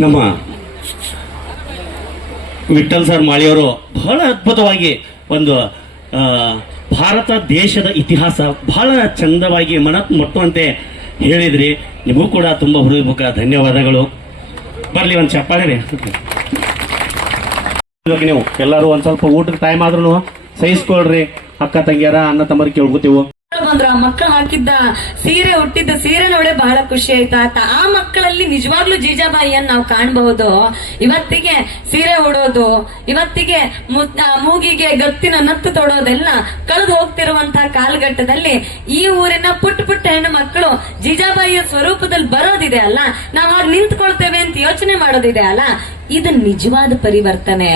ನಮ್ಮ ವಿಠಲ್ ಸರ್ ಮಾಳಿಯವರು ಬಹಳ ಅದ್ಭುತವಾಗಿ ಒಂದು ಭಾರತ ದೇಶದ ಇತಿಹಾಸ ಬಹಳ ಚಂದವಾಗಿ ಮನ ಮುಟ್ಟುವಂತೆ ಹೇಳಿದ್ರಿ. ನಿಮಗೂ ಕೂಡ ತುಂಬ ಹೃದಯಪೂರ್ವಕ ಧನ್ಯವಾದಗಳು. ಬರಲಿ ಒಂದು ಚಪ್ಪಾಳೆ ರೀ. ನೀವು ಎಲ್ಲರೂ ಒಂದು ಸ್ವಲ್ಪ ಊಟದ ಟೈಮ್ ಆದ್ರೂ ಸಹಿಸ್ಕೊಳ್ರಿ. ಅಕ್ಕ, ತಂಗಿಯರ, ಅಣ್ಣ ತಮ್ಮರು ಕೇಳ್ಕೊತೀವಿ. ಬಂದ್ರ ಆ ಮಕ್ಕಳು ಹಾಕಿದ್ದ ಸೀರೆ, ಹುಟ್ಟಿದ್ದ ಸೀರೆ ನೋಡೆ ಬಹಳ ಖುಷಿ ಆಯ್ತು. ಆತ ಆ ಮಕ್ಕಳಲ್ಲಿ ನಿಜವಾಗ್ಲೂ ಜೀಜಾಬಾಯಿಯನ್ನ ನಾವು ಕಾಣಬಹುದು. ಇವತ್ತಿಗೆ ಸೀರೆ ಉಡೋದು, ಇವತ್ತಿಗೆ ಮೂಗಿಗೆ ಗತ್ತಿನ ನತ್ತು ತೊಡೋದೆಲ್ಲ ಕಳೆದು ಹೋಗ್ತಿರುವಂತ ಕಾಲಘಟ್ಟದಲ್ಲಿ ಈ ಊರಿನ ಪುಟ್ಟ ಪುಟ್ಟ ಹೆಣ್ಣು ಮಕ್ಕಳು ಜೀಜಾಬಾಯಿಯ ಸ್ವರೂಪದಲ್ಲಿ ಬರೋದಿದೆ ಅಲ್ಲ? ನಾವು ಆಗ ನಿಂತ್ಕೊಳ್ತೇವೆ ಅಂತ ಯೋಚನೆ ಮಾಡೋದಿದೆ ಅಲ್ಲ? ಇದು ನಿಜವಾದ ಪರಿವರ್ತನೆ.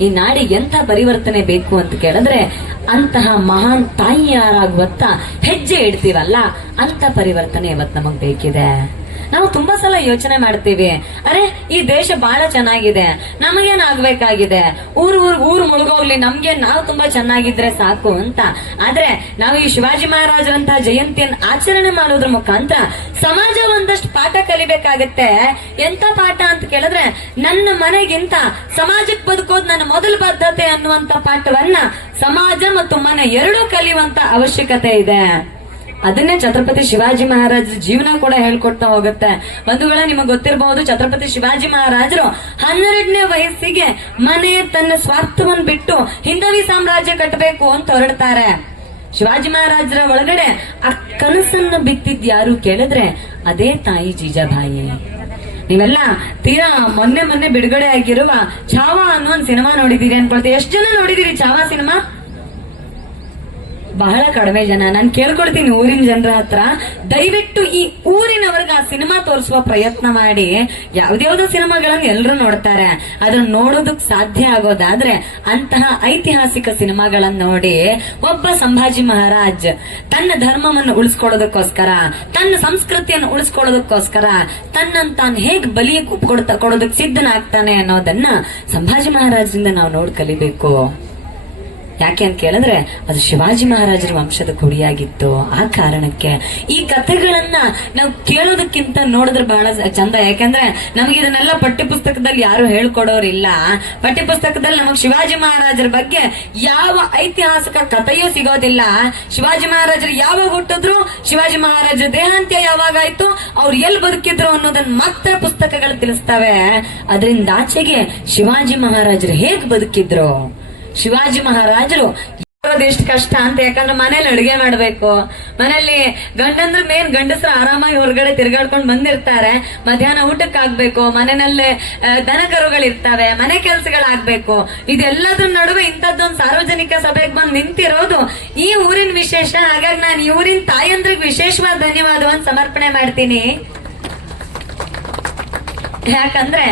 ಈ ನಾಡಿಗೆ ಎಂಥ ಪರಿವರ್ತನೆ ಬೇಕು ಅಂತ ಕೇಳಿದ್ರೆ, ಅಂತಹ ಮಹಾನ್ ತಾಯಿಯಾರಾಗುವತ್ತ ಹೆಜ್ಜೆ ಇಡ್ತೀವಲ್ಲ, ಅಂತ ಪರಿವರ್ತನೆ ಇವತ್ತು ನಮಗ್ ಬೇಕಿದೆ. ನಾವು ತುಂಬಾ ಸಲ ಯೋಚನೆ ಮಾಡ್ತೀವಿ, ಅರೆ, ಈ ದೇಶ ಬಹಳ ಚೆನ್ನಾಗಿದೆ ನಮಗೇನಾಗ್ಬೇಕಾಗಿದೆ ಊರ್ ಊರ್ ಊರ್ ಮುಳುಗೋಗ್ಲಿ, ನಮ್ಗೆ ನಾವು ತುಂಬಾ ಚೆನ್ನಾಗಿದ್ರೆ ಸಾಕು ಅಂತ. ಆದ್ರೆ ನಾವು ಈ ಶಿವಾಜಿ ಮಹಾರಾಜರಂತಹ ಜಯಂತಿಯನ್ನು ಆಚರಣೆ ಮಾಡೋದ್ರ ಮುಖಾಂತರ ಸಮಾಜ ಒಂದಷ್ಟು ಪಾಠ ಕಲಿಬೇಕಾಗತ್ತೆ. ಎಂತ ಪಾಠ ಅಂತ ಕೇಳಿದ್ರೆ, ನನ್ನ ಮನೆಗಿಂತ ಸಮಾಜಕ್ಕೆ ಬದುಕೋದು ನನ್ನ ಮೊದಲ ಬದ್ಧತೆ ಅನ್ನುವಂತ ಪಾಠವನ್ನ ಸಮಾಜ ಮತ್ತು ಮನೆ ಎರಡೂ ಕಲಿಯುವಂತ ಅವಶ್ಯಕತೆ ಇದೆ. ಅದನ್ನೇ ಛತ್ರಪತಿ ಶಿವಾಜಿ ಮಹಾರಾಜರ ಜೀವನ ಕೂಡ ಹೇಳ್ಕೊಡ್ತಾ ಹೋಗುತ್ತೆ. ಬಂಧುಗಳ, ನಿಮಗೆ ಗೊತ್ತಿರಬಹುದು ಛತ್ರಪತಿ ಶಿವಾಜಿ ಮಹಾರಾಜರು ಹನ್ನೆರಡನೇ ವಯಸ್ಸಿಗೆ ಮನೆಯ ತನ್ನ ಸ್ವಾರ್ಥವನ್ನು ಬಿಟ್ಟು ಹಿಂದವಿ ಸಾಮ್ರಾಜ್ಯ ಕಟ್ಟಬೇಕು ಅಂತ ಹೊರಡ್ತಾರೆ. ಶಿವಾಜಿ ಮಹಾರಾಜರ ಒಳಗಡೆ ಆ ಕನಸನ್ನ ಬಿತ್ತಿದ್ ಯಾರು ಕೇಳಿದ್ರೆ ಅದೇ ತಾಯಿ ಜೀಜಾಬಾಯಿ. ನೀವೆಲ್ಲ ತೀರಾ ಮೊನ್ನೆ ಮೊನ್ನೆ ಬಿಡುಗಡೆ ಆಗಿರುವ ಛಾವಾ ಅನ್ನೋ ಒಂದು ಸಿನಿಮಾ ನೋಡಿದೀರಿ ಅನ್ಕೊಳ್ತೀವಿ. ಎಷ್ಟು ಜನ ನೋಡಿದೀರಿ ಛಾವಾ ಸಿನಿಮಾ? ಬಹಳ ಕಡಿಮೆ ಜನ. ನಾನು ಕೇಳ್ಕೊಳ್ತೀನಿ ಊರಿನ ಜನರ ಹತ್ರ. ದಯವಿಟ್ಟು ಈ ಊರಿನವರ್ಗ ಆ ಸಿನಿಮಾ ತೋರಿಸುವ ಪ್ರಯತ್ನ ಮಾಡಿ. ಯಾವ್ದ್ಯಾವ್ದೋ ಸಿನಿಮಾಗಳನ್ನ ಎಲ್ಲರೂ ನೋಡ್ತಾರೆ. ಅದನ್ನ ನೋಡೋದಕ್ ಸಾಧ್ಯ ಆಗೋದಾದ್ರೆ ಅಂತಹ ಐತಿಹಾಸಿಕ ಸಿನಿಮಾಗಳನ್ನ ನೋಡಿ ಒಬ್ಬ ಸಂಭಾಜಿ ಮಹಾರಾಜ್ ತನ್ನ ಧರ್ಮವನ್ನು ಉಳಿಸ್ಕೊಳ್ಳೋದಕ್ಕೋಸ್ಕರ, ತನ್ನ ಸಂಸ್ಕೃತಿಯನ್ನು ಉಳಿಸ್ಕೊಳ್ಳೋದಕ್ಕೋಸ್ಕರ ತನ್ನನ್ನು ತಾನು ಹೇಗ್ ಬಲಿಯ ಕೊಡೋದಕ್ ಸಿದ್ಧನಾಗ್ತಾನೆ ಅನ್ನೋದನ್ನ ಸಂಭಾಜಿ ಮಹಾರಾಜರಿಂದ ನಾವು ನೋಡ್ ಕಲಿಬೇಕು. ಯಾಕೆ ಅಂತ ಕೇಳಿದ್ರೆ, ಅದು ಶಿವಾಜಿ ಮಹಾರಾಜರ ವಂಶದ ಗುಡಿಯಾಗಿತ್ತು. ಆ ಕಾರಣಕ್ಕೆ ಈ ಕಥೆಗಳನ್ನ ನಾವು ಕೇಳೋದಕ್ಕಿಂತ ನೋಡಿದ್ರೆ ಬಹಳ ಚಂದ. ಯಾಕಂದ್ರೆ ನಮ್ಗೆ ಇದನ್ನೆಲ್ಲ ಪಠ್ಯಪುಸ್ತಕದಲ್ಲಿ ಯಾರು ಹೇಳ್ಕೊಡೋರಿಲ್ಲ. ಪಠ್ಯಪುಸ್ತಕದಲ್ಲಿ ನಮಗ್ ಶಿವಾಜಿ ಮಹಾರಾಜರ ಬಗ್ಗೆ ಯಾವ ಐತಿಹಾಸಿಕ ಕಥೆಯೂ ಸಿಗೋದಿಲ್ಲ. ಶಿವಾಜಿ ಮಹಾರಾಜರು ಯಾವಾಗ ಹುಟ್ಟಿದ್ರು? ಶಿವಾಜಿ ಮಹಾರಾಜರ ದೇಹಾಂತ್ಯ ಯಾವಾಗಾಯ್ತು? ಅವ್ರು ಎಲ್ಲಿ ಬದುಕಿದ್ರು ಅನ್ನೋದನ್ನ ಮಾತ್ರ ಪುಸ್ತಕಗಳು ತಿಳಿಸ್ತವೆ. ಅದರಿಂದ ಆಚೆಗೆ ಶಿವಾಜಿ ಮಹಾರಾಜರು ಹೇಗ್ ಬದುಕಿದ್ರು? ಶಿವಾಜಿ ಮಹಾರಾಜರು ಇಷ್ಟು ಕಷ್ಟ ಅಂತ ಯಾಕಂದ್ರೆ ಮನೇಲಿ ಅಡುಗೆ ಮಾಡ್ಬೇಕು. ಮನೇಲಿ ಗಂಡಂದ್ರ ಮೇನ್ ಗಂಡಸ್ರು ಆರಾಮಾಗಿ ಹೊರಗಡೆ ತಿರ್ಗಾಡ್ಕೊಂಡು ಬಂದಿರ್ತಾರೆ. ಮಧ್ಯಾಹ್ನ ಊಟಕ್ಕೆ ಆಗ್ಬೇಕು ಮನೆಯಲ್ಲೇ ದನಕರುಗಳಿರ್ತವೆ ದನ ಕರುಗಳಿರ್ತವೆ ಮನೆ ಕೆಲ್ಸಗಳಾಗ್ಬೇಕು. ಇದೆಲ್ಲದ್ರ ನಡುವೆ ಇಂಥದ್ದೊಂದು ಸಾರ್ವಜನಿಕ ಸಭೆಗೆ ಬಂದು ನಿಂತಿರೋದು ಈ ಊರಿನ ವಿಶೇಷ. ಹಾಗಾಗಿ ನಾನು ಈ ಊರಿನ ತಾಯಂದ್ರಿಗೆ ವಿಶೇಷವಾದ ಧನ್ಯವಾದವನ್ನು ಸಮರ್ಪಣೆ ಮಾಡ್ತೀನಿ. ಯಾಕಂದ್ರೆ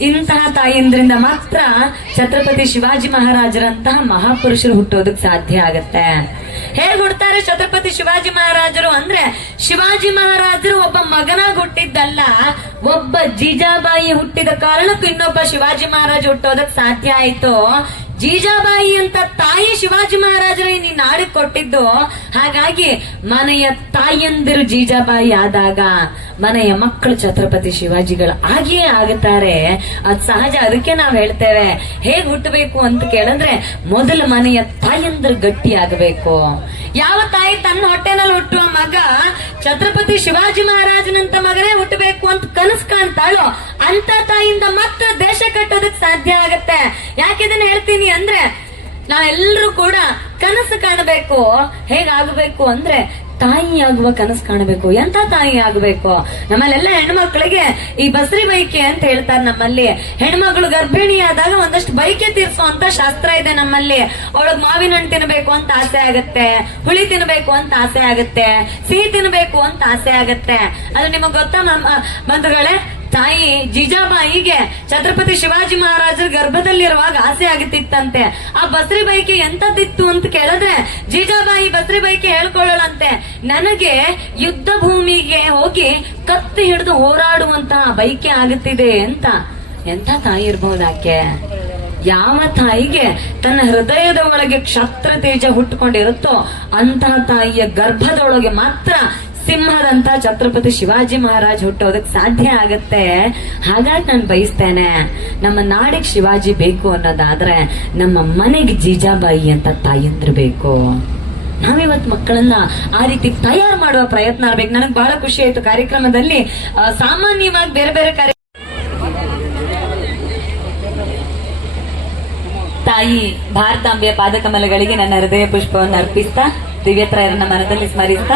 ಇಂತಹ ತಾಯಿಯಿಂದ ಮಾತ್ರ ಛತ್ರಪತಿ ಶಿವಾಜಿ ಮಹಾರಾಜರಂತಹ ಮಹಾಪುರುಷರು ಹುಟ್ಟೋದಕ್ ಸಾಧ್ಯ ಆಗತ್ತೆ. ಹೇಗ್ ಹುಡ್ತಾರೆ ಛತ್ರಪತಿ ಶಿವಾಜಿ ಮಹಾರಾಜರು ಅಂದ್ರೆ ಶಿವಾಜಿ ಮಹಾರಾಜರು ಒಬ್ಬ ಮಗನಾಗ್ ಹುಟ್ಟಿದ್ದಲ್ಲ, ಒಬ್ಬ ಜೀಜಾಬಾಯಿ ಹುಟ್ಟಿದ ಕಾರಣಕ್ಕೂ ಇನ್ನೊಬ್ಬ ಶಿವಾಜಿ ಮಹಾರಾಜ ಹುಟ್ಟೋದಕ್ ಸಾಧ್ಯ ಆಯ್ತು. ಜೀಜಾಬಾಯಿ ಅಂತ ತಾಯಿ ಶಿವಾಜಿ ಮಹಾರಾಜರು ನೀನ್ ನಾಡಿಗೆ ಕೊಟ್ಟಿದ್ದು. ಹಾಗಾಗಿ ಮನೆಯ ತಾಯಿಯಂದಿರು ಜೀಜಾಬಾಯಿ ಆದಾಗ ಮನೆಯ ಮಕ್ಕಳು ಛತ್ರಪತಿ ಶಿವಾಜಿಗಳು ಆಗಿಯೇ ಆಗುತ್ತಾರೆ. ಅದ್ ಸಹಜ, ಅದಕ್ಕೆ ನಾವ್ ಹೇಳ್ತೇವೆ. ಹೇಗ್ ಹುಟ್ಟಬೇಕು ಅಂತ ಕೇಳಂದ್ರೆ ಮೊದಲು ಮನೆಯ ತಾಯಂದಿರು ಗಟ್ಟಿ ಆಗಬೇಕು. ಯಾವ ತಾಯಿ ತನ್ನ ಹೊಟ್ಟೆನಲ್ಲಿ ಹುಟ್ಟುವ ಮಗ ಛತ್ರಪತಿ ಶಿವಾಜಿ ಮಹಾರಾಜನಂತ ಮಗನೇ ಹುಟ್ಟಬೇಕು ಅಂತ ಕನಸು ಕಾಣ್ತಾಳೋ ಅಂತ ತಾಯಿಯಿಂದ ಮಾತ್ರ ದೇಶ ಕಟ್ಟೋದಕ್ ಸಾಧ್ಯ ಆಗತ್ತೆ. ಯಾಕೆ ಇದನ್ನ ಹೇಳ್ತೀನಿ ಅಂದ್ರೆ ನಾವೆಲ್ಲರೂ ಕೂಡ ಕನಸು ಕಾಣಬೇಕು. ಹೇಗಾಗಬೇಕು ಅಂದ್ರೆ ತಾಯಿ ಆಗುವ ಕನಸು ಕಾಣಬೇಕು. ಎಂತ ತಾಯಿ ಆಗಬೇಕು? ನಮ್ಮಲ್ಲೆಲ್ಲ ಹೆಣ್ಮಕ್ಳಿಗೆ ಈ ಬಸ್ರಿ ಬೈಕೆ ಅಂತ ಹೇಳ್ತಾರೆ ನಮ್ಮಲ್ಲಿ. ಹೆಣ್ಮಗಳು ಗರ್ಭಿಣಿಯಾದಾಗ ಒಂದಷ್ಟು ಬೈಕೆ ತೀರ್ಸುವಂತ ಶಾಸ್ತ್ರ ಇದೆ ನಮ್ಮಲ್ಲಿ. ಅವಳಗ್ ಮಾವಿನ ಹಣ್ಣು ತಿನ್ಬೇಕು ಅಂತ ಆಸೆ ಆಗತ್ತೆ. ಹುಳಿ ತಿನ್ಬೇಕು ಅಂತ ಆಸೆ ಆಗತ್ತೆ. ಸಿಹಿ ತಿನ್ಬೇಕು ಅಂತ ಆಸೆ ಆಗತ್ತೆ. ಅದು ನಿಮಗ್ ಗೊತ್ತಾ ನಮ್ಮ ಬಂಧುಗಳೇ? ತಾಯಿ ಜಿಜಾಬಾಯಿಗೆ ಛತ್ರಪತಿ ಶಿವಾಜಿ ಮಹಾರಾಜರ ಗರ್ಭದಲ್ಲಿರುವಾಗ ಆಸೆ ಆಗುತ್ತಿತ್ತಂತೆ ಆ ಬಸ್ರಿ ಬೈಕೆ ಎಂತದಿತ್ತು ಅಂತ ಕೇಳಿದ್ರೆ ಜಿಜಾಬಾಯಿ ಬಸ್ರಿ ಬೈಕೆ ಹೇಳ್ಕೊಳ್ಳಳಂತೆ. ನನಗೆ ಯುದ್ಧ ಭೂಮಿಗೆ ಹೋಗಿ ಕತ್ತಿ ಹಿಡಿದು ಹೋರಾಡುವಂತಹ ಬೈಕೆ ಆಗುತ್ತಿದೆ ಅಂತ. ಎಂತ ತಾಯಿ ಇರ್ಬಹುದಾಕೆ ಯಾವ ತಾಯಿಗೆ ತನ್ನ ಹೃದಯದ ಒಳಗೆ ಕ್ಷತ್ರ ತೇಜ ಹುಟ್ಟುಕೊಂಡಿರುತ್ತೋ ಅಂತಹ ತಾಯಿಯ ಗರ್ಭದೊಳಗೆ ಮಾತ್ರ ಸಿಂಹದಂತ ಛತ್ರಪತಿ ಶಿವಾಜಿ ಮಹಾರಾಜ್ ಹುಟ್ಟೋದಕ್ ಸಾಧ್ಯ ಆಗತ್ತೆ. ಹಾಗಾಗಿ ನಾನು ಬಯಸ್ತೇನೆ. ನಮ್ಮ ನಾಡಿಗೆ ಶಿವಾಜಿ ಬೇಕು ಅನ್ನೋದಾದ್ರೆ ನಮ್ಮ ಮನೆಗೆ ಜೀಜಾಬಾಯಿ ಅಂತ ತಾಯಂದ್ರು ಬೇಕು. ನಾವಿವತ್ತು ಮಕ್ಕಳನ್ನ ಆ ರೀತಿ ತಯಾರು ಮಾಡುವ ಪ್ರಯತ್ನ ಆಗ್ಬೇಕು. ನನಗೆ ಬಹಳ ಖುಷಿ ಆಯ್ತು ಕಾರ್ಯಕ್ರಮದಲ್ಲಿ. ಸಾಮಾನ್ಯವಾಗಿ ಬೇರೆ ಬೇರೆ ಕಾರ್ಯ ತಾಯಿ ಭಾರತಾಂಬೆಯ ಪಾದಕಮಲಗಳಿಗೆ ನನ್ನ ಹೃದಯ ಪುಷ್ಪವನ್ನು ಅರ್ಪಿಸ್ತಾ ದಿವ್ಯತ್ರಯರನ್ನ ಮನದಲ್ಲಿ ಸ್ಮರಿಸ್ತಾ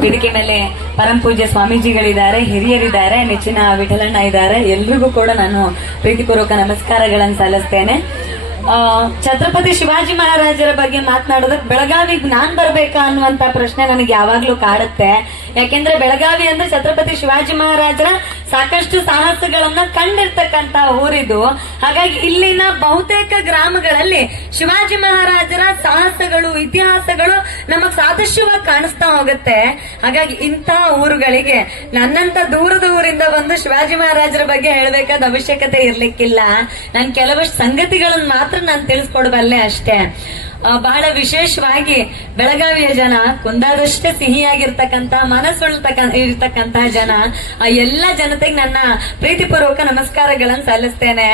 ವೇದಿಕೆ ಮೇಲೆ ಪರಂ ಪೂಜ್ಯ ಸ್ವಾಮೀಜಿಗಳಿದ್ದಾರೆ ಹಿರಿಯರಿದ್ದಾರೆ ನೆಚ್ಚಿನ ವಿಠಲಣ್ಣ ಇದ್ದಾರೆ. ಎಲ್ರಿಗೂ ಕೂಡ ನಾನು ಪ್ರೀತಿಪೂರ್ವಕ ನಮಸ್ಕಾರಗಳನ್ನು ಸಲ್ಲಿಸ್ತೇನೆ. ಆ, ಛತ್ರಪತಿ ಶಿವಾಜಿ ಮಹಾರಾಜರ ಬಗ್ಗೆ ಮಾತನಾಡೋದಕ್ಕೆ ಬೆಳಗಾವಿಗೆ ನಾನ್ ಬರ್ಬೇಕಾ ಅನ್ನುವಂತ ಪ್ರಶ್ನೆ ನನಗೆ ಯಾವಾಗ್ಲೂ ಕಾಡುತ್ತೆ. ಯಾಕೆಂದ್ರೆ ಬೆಳಗಾವಿ ಅಂದ್ರೆ ಛತ್ರಪತಿ ಶಿವಾಜಿ ಮಹಾರಾಜರ ಸಾಕಷ್ಟು ಸಾಹಸಗಳನ್ನ ಕಂಡಿರ್ತಕ್ಕಂತ ಊರಿದು. ಹಾಗಾಗಿ ಇಲ್ಲಿನ ಬಹುತೇಕ ಗ್ರಾಮಗಳಲ್ಲಿ ಶಿವಾಜಿ ಮಹಾರಾಜರ ಸಾಹಸಗಳು, ಇತಿಹಾಸಗಳು ನಮಗ್ ಸಾದೃಶ್ಯವಾಗಿ ಕಾಣಿಸ್ತಾ ಹೋಗುತ್ತೆ. ಹಾಗಾಗಿ ಇಂತಹ ಊರುಗಳಿಗೆ, ನನ್ನಂತ ದೂರದ ಊರಿಂದ ಬಂದು ಶಿವಾಜಿ ಮಹಾರಾಜರ ಬಗ್ಗೆ ಹೇಳಬೇಕಾದ ಅವಶ್ಯಕತೆ ಇರ್ಲಿಕ್ಕಿಲ್ಲ. ನಾನು ಕೆಲವಷ್ಟು ಸಂಗತಿಗಳನ್ನ ಮಾತ್ರ ನಾನು ತಿಳಿಸ್ಕೊಡ್ಬಲ್ಲೆ ಅಷ್ಟೇ. ಬಹಳ ವಿಶೇಷವಾಗಿ ಬೆಳಗಾವಿಯ ಜನ, ಕುಂದಾದಷ್ಟೇ ಸಿಹಿಯಾಗಿರ್ತಕ್ಕಂತ ಮನಸ್ಸುಳ್ತಕ್ಕ ಇರ್ತಕ್ಕಂತಹ ಜನ, ಆ ಎಲ್ಲ ಜನತೆಗೆ ನನ್ನ ಪ್ರೀತಿಪೂರ್ವಕ ನಮಸ್ಕಾರಗಳನ್ನು ಸಲ್ಲಿಸ್ತೇನೆ.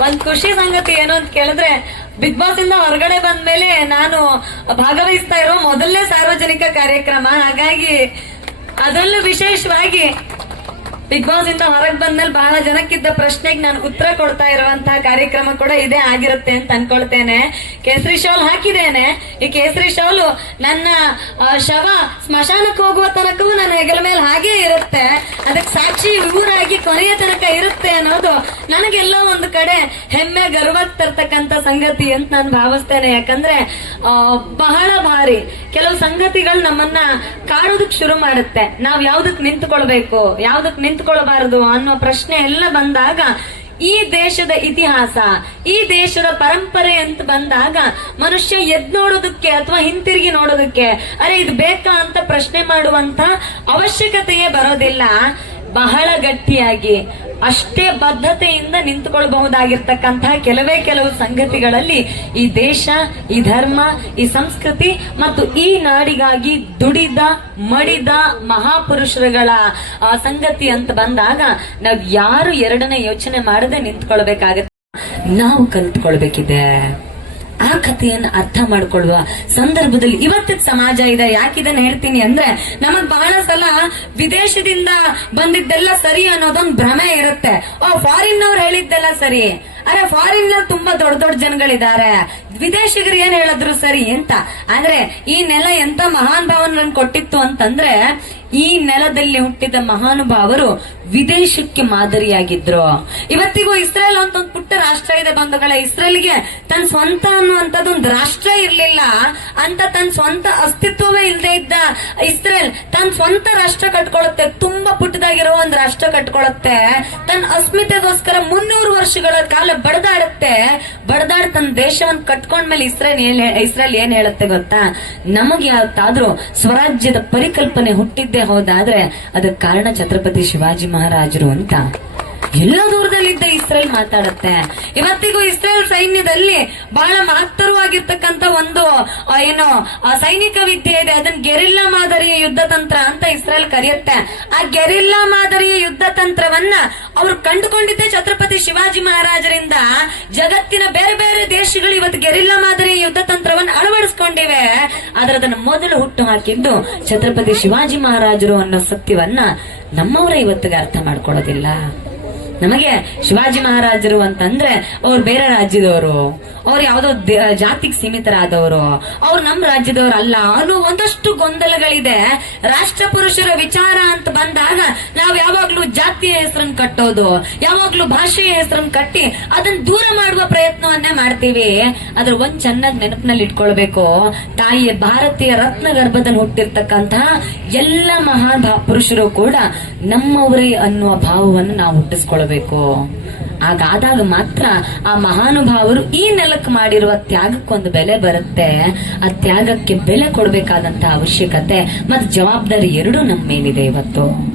ಒಂದ್ ಖುಷಿ ಸಂಗತಿ ಏನು ಅಂತ ಕೇಳಿದ್ರೆ, ಬಿಗ್ ಬಾಸ್ ಇಂದ ಹೊರಗಡೆ ಬಂದ್ಮೇಲೆ ನಾನು ಭಾಗವಹಿಸ್ತಾ ಇರೋ ಮೊದಲನೇ ಸಾರ್ವಜನಿಕ ಕಾರ್ಯಕ್ರಮ. ಹಾಗಾಗಿ ಅದರಲ್ಲೂ ವಿಶೇಷವಾಗಿ ಬಿಗ್ ಬಾಸ್ ಇಂದ ಹೊರಗೆ ಬಂದ್ಮೇಲೆ ಬಹಳ ಜನಕ್ಕಿದ್ದ ಪ್ರಶ್ನೆಗೆ ನಾನು ಉತ್ತರ ಕೊಡ್ತಾ ಇರುವಂತಹ ಕಾರ್ಯಕ್ರಮ ಕೂಡ ಇದೇ ಆಗಿರುತ್ತೆ ಅಂತ ಅನ್ಕೊಳ್ತೇನೆ. ಕೇಸರಿ ಶಾಲ್ ಹಾಕಿದ್ದೇನೆ. ಈ ಕೇಸರಿ ಶಾಲು ನನ್ನ ಶವ ಸ್ಮಶಾನಕ್ಕೆ ಹೋಗುವ ತನಕವೂ ನನ್ನ ಹೆಗಲ ಮೇಲೆ ಹಾಗೆ ಇರುತ್ತೆ. ಅದಕ್ಕೆ ಸಾಕ್ಷಿ ಊರಾಗಿ ಕೊನೆಯ ತನಕ ಇರುತ್ತೆ ಅನ್ನೋದು ನನಗೆಲ್ಲೋ ಒಂದು ಕಡೆ ಹೆಮ್ಮೆ, ಗರ್ವಕ್ಕೆ ತರ್ತಕ್ಕಂತ ಸಂಗತಿ ಅಂತ ನಾನು ಭಾವಿಸ್ತೇನೆ. ಯಾಕಂದ್ರೆ ಬಹಳ ಭಾರಿ ಕೆಲವು ಸಂಗತಿಗಳು ನಮ್ಮನ್ನ ಕಾಡೋದಕ್ ಶುರು ಮಾಡುತ್ತೆ. ನಾವ್ ಯಾವ್ದಕ್ ನಿಂತ್ಕೊಳ್ಬೇಕು, ಯಾವ್ದಕ್ ನಿಂತ್ಕೊಳ್ಬಾರದು ಅನ್ನೋ ಪ್ರಶ್ನೆ ಎಲ್ಲ ಬಂದಾಗ, ಈ ದೇಶದ ಇತಿಹಾಸ, ಈ ದೇಶದ ಪರಂಪರೆ ಅಂತ ಬಂದಾಗ, ಮನುಷ್ಯ ಎದ್ ನೋಡೋದಕ್ಕೆ ಅಥವಾ ಹಿಂತಿರುಗಿ ನೋಡೋದಕ್ಕೆ, ಅರೆ ಇದು ಬೇಕಾ ಅಂತ ಪ್ರಶ್ನೆ ಮಾಡುವಂತ ಅವಶ್ಯಕತೆಯೇ ಬರೋದಿಲ್ಲ. ಬಹಳ ಗಟ್ಟಿಯಾಗಿ, ಅಷ್ಟೇ ಬದ್ಧತೆಯಿಂದ ನಿಂತುಕೊಳ್ಳಬಹುದಾಗಿರ್ತಕ್ಕಂತಹ ಕೆಲವೇ ಕೆಲವು ಸಂಗತಿಗಳಲ್ಲಿ ಈ ದೇಶ, ಈ ಧರ್ಮ, ಈ ಸಂಸ್ಕೃತಿ ಮತ್ತು ಈ ನಾಡಿಗಾಗಿ ದುಡಿದ, ಮಡಿದ ಮಹಾಪುರುಷರುಗಳ ಸಂಗತಿ ಅಂತ ಬಂದಾಗ ನಾವ್ ಯಾರು ಎರಡನೇ ಯೋಚನೆ ಮಾಡದೆ ನಿಂತ್ಕೊಳ್ಬೇಕಾಗತ್ತೆ? ನಾವು ಕಲ್ತ್ಕೊಳ್ಬೇಕಿದೆ. ಆ ಕಥೆಯನ್ನ ಅರ್ಥ ಮಾಡ್ಕೊಳ್ಳುವ ಸಂದರ್ಭದಲ್ಲಿ ಇವತ್ತಿನ ಸಮಾಜ ಇದೆ ಯಾಕಿದನ್ನ ಹೇಳ್ತೀನಿ ಅಂದ್ರೆ ನಮಗ್ ಬಹಳ ಸಲ ವಿದೇಶದಿಂದ ಬಂದಿದ್ದೆಲ್ಲ ಸರಿ ಅನ್ನೋದೊಂದು ಭ್ರಮೆ ಇರುತ್ತೆ. ಓ ಫಾರಿನ್ ಅವ್ರು ಹೇಳಿದ್ದೆಲ್ಲ ಸರಿ. ಅರೆ ಫಾರಿನ್ ತುಂಬಾ ದೊಡ್ಡ ದೊಡ್ಡ ಜನಗಳಿದ್ದಾರೆ. ವಿದೇಶಿಗರು ಏನ್ ಹೇಳಿದ್ರು ಸರಿ ಅಂತ. ಆದ್ರೆ, ಈ ನೆಲ ಎಂತ ಮಹಾನ್ ಭಾವನ ಕೊಟ್ಟಿತ್ತು ಅಂತಂದ್ರೆ ಈ ನೆಲದಲ್ಲಿ ಹುಟ್ಟಿದ ಮಹಾನುಭಾವರು ವಿದೇಶಕ್ಕೆ ಮಾದರಿಯಾಗಿದ್ರು. ಇವತ್ತಿಗೂ ಇಸ್ರೇಲ್ ಅಂತ ಒಂದು ಪುಟ್ಟ ರಾಷ್ಟ್ರ ಇದೆ ಬಂಧುಗಳ. ಇಸ್ರೇಲ್ಗೆ ತನ್ನ ಸ್ವಂತ ಅನ್ನುವಂಥದ್ದು ಒಂದು ರಾಷ್ಟ್ರ ಇರಲಿಲ್ಲ. ಅಂತ ತನ್ನ ಸ್ವಂತ ಅಸ್ತಿತ್ವವೇ ಇಲ್ಲದೆ ಇದ್ದ ಇಸ್ರೇಲ್ ತನ್ನ ಸ್ವಂತ ರಾಷ್ಟ್ರ ಕಟ್ಕೊಳ್ಳುತ್ತೆ. ತುಂಬಾ ಪುಟ್ಟದಾಗಿರೋ ಒಂದು ರಾಷ್ಟ್ರ ಕಟ್ಕೊಳ್ಳುತ್ತೆ. ತನ್ನ ಅಸ್ಮಿತೆಗೋಸ್ಕರ ಮುನ್ನೂರು ವರ್ಷಗಳ ಕಾಲ ಬಡದಾಡುತ್ತೆ. ತನ್ನ ದೇಶವನ್ನು ಕಟ್ಕೊಂಡ್ಮೇಲೆ ಇಸ್ರೇಲ್ ಏನ್ ಇಸ್ರೇಲ್ ಏನ್ ಹೇಳುತ್ತೆ ಗೊತ್ತಾ? ನಮಗೆ ಯಾವತ್ತಾದ್ರೂ ಸ್ವರಾಜ್ಯದ ಪರಿಕಲ್ಪನೆ ಹುಟ್ಟಿದ್ದೇ ಹೋದಾದ್ರೆ ಅದಕ್ಕೆ ಕಾರಣ ಛತ್ರಪತಿ ಶಿವಾಜಿ ಮಹಾರಾಜರು ಅಂತ. ಎಲ್ಲ ದೂರದಲ್ಲಿದ್ದ ಇಸ್ರೇಲ್ ಮಾತಾಡುತ್ತೆ. ಇವತ್ತಿಗೂ ಇಸ್ರೇಲ್ ಸೈನ್ಯದಲ್ಲಿ ಬಹಳ ಮಹತ್ತರವಾಗಿರ್ತಕ್ಕಂತ ಒಂದು ಏನು ಸೈನಿಕ ವಿದ್ಯೆ ಇದೆ. ಅದನ್ನ ಗೆರಿಲ್ಲಾ ಮಾದರಿಯ ಯುದ್ಧ ತಂತ್ರ ಅಂತ ಇಸ್ರೇಲ್ ಕರೆಯುತ್ತೆ. ಆ ಗೆರಿಲ್ಲಾ ಮಾದರಿಯ ಯುದ್ಧ ತಂತ್ರವನ್ನ ಅವ್ರು ಕಂಡುಕೊಂಡಿದ್ದೆ ಛತ್ರಪತಿ ಶಿವಾಜಿ ಮಹಾರಾಜರಿಂದ. ಜಗತ್ತಿನ ಬೇರೆ ಬೇರೆ ದೇಶಗಳು ಇವತ್ತು ಗೆರಿಲ್ಲಾ ಮಾದರಿಯ ಯುದ್ಧ ತಂತ್ರವನ್ನು ಅಳವಡಿಸ್ಕೊಂಡಿವೆ. ಆದ್ರೆ ಅದನ್ನ ಮೊದಲು ಹುಟ್ಟು ಹಾಕಿದ್ದು ಛತ್ರಪತಿ ಶಿವಾಜಿ ಮಹಾರಾಜರು ಅನ್ನೋ ಸತ್ಯವನ್ನ ನಮ್ಮವರ ಇವತ್ತಿಗೆ ಅರ್ಥ ಮಾಡ್ಕೊಳ್ಳೋದಿಲ್ಲ. ನಮಗೆ ಶಿವಾಜಿ ಮಹಾರಾಜರು ಅಂತಂದ್ರೆ ಅವ್ರು ಬೇರೆ ರಾಜ್ಯದವರು. ಅವ್ರು ಯಾವ್ದೋ ಜಾತಿಗೆ ಸೀಮಿತರಾದವರು. ಅವ್ರು ನಮ್ಮ ರಾಜ್ಯದವ್ರು ಅಲ್ಲ. ಅನ್ನೋ ಒಂದಷ್ಟು ಗೊಂದಲಗಳಿದೆ. ರಾಷ್ಟ್ರ ಪುರುಷರ ವಿಚಾರ ಅಂತ ಬಂದಾಗ ನಾವು ಯಾವಾಗ್ಲೂ ಜಾತಿಯ ಹೆಸರನ್ನು ಕಟ್ಟೋದು, ಯಾವಾಗ್ಲೂ ಭಾಷೆಯ ಹೆಸರನ್ನು ಕಟ್ಟಿ ಅದನ್ನ ದೂರ ಮಾಡುವ ಪ್ರಯತ್ನವನ್ನೇ ಮಾಡ್ತೀವಿ. ಅದ್ರ ಒಂದ್ ಚೆನ್ನಾಗಿ ನೆನಪಿನಲ್ಲಿ ಇಟ್ಕೊಳ್ಬೇಕು. ತಾಯಿಯ ಭಾರತೀಯ ರತ್ನ ಗರ್ಭದಲ್ಲಿ ಹುಟ್ಟಿರ್ತಕ್ಕಂತಹ ಎಲ್ಲ ಮಹಾನ್ ಪುರುಷರು ಕೂಡ ನಮ್ಮವರೇ ಅನ್ನುವ ಭಾವವನ್ನು ನಾವು ಹುಟ್ಟಿಸ್ಕೊಳ್ಬೇಕು. ಹಾಗಾದಾಗ ಮಾತ್ರ ಆ ಮಹಾನುಭಾವರು ಈ ನೆಲಕ್ಕೆ ಮಾಡಿರುವ ತ್ಯಾಗಕ್ಕೊಂದು ಬೆಲೆ ಬರುತ್ತೆ. ಆ ತ್ಯಾಗಕ್ಕೆ ಬೆಲೆ ಕೊಡಬೇಕಾದಂತಹ ಅವಶ್ಯಕತೆ, ಮತ್ತು ಜವಾಬ್ದಾರಿ ಎರಡೂ ನಮ್ಮ ಮೇಲಿದೆ ಇವತ್ತು.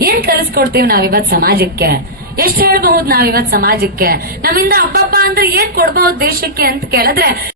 ಏನ್ ಕಲಿಸ್ಕೊಡ್ತೀವಿ ನಾವ್ ಇವತ್ ಸಮಾಜಕ್ಕೆ? ಎಷ್ಟ್ ಹೇಳ್ಬಹುದು ನಾವ್ ಇವತ್ ಸಮಾಜಕ್ಕೆ? ನಮ್ಮಿಂದ ಅಪ್ಪ ಅಂದ್ರೆ ಏನ್ ಕೊಡ್ಬಹುದು ದೇಶಕ್ಕೆ ಅಂತ ಕೇಳಿದ್ರೆ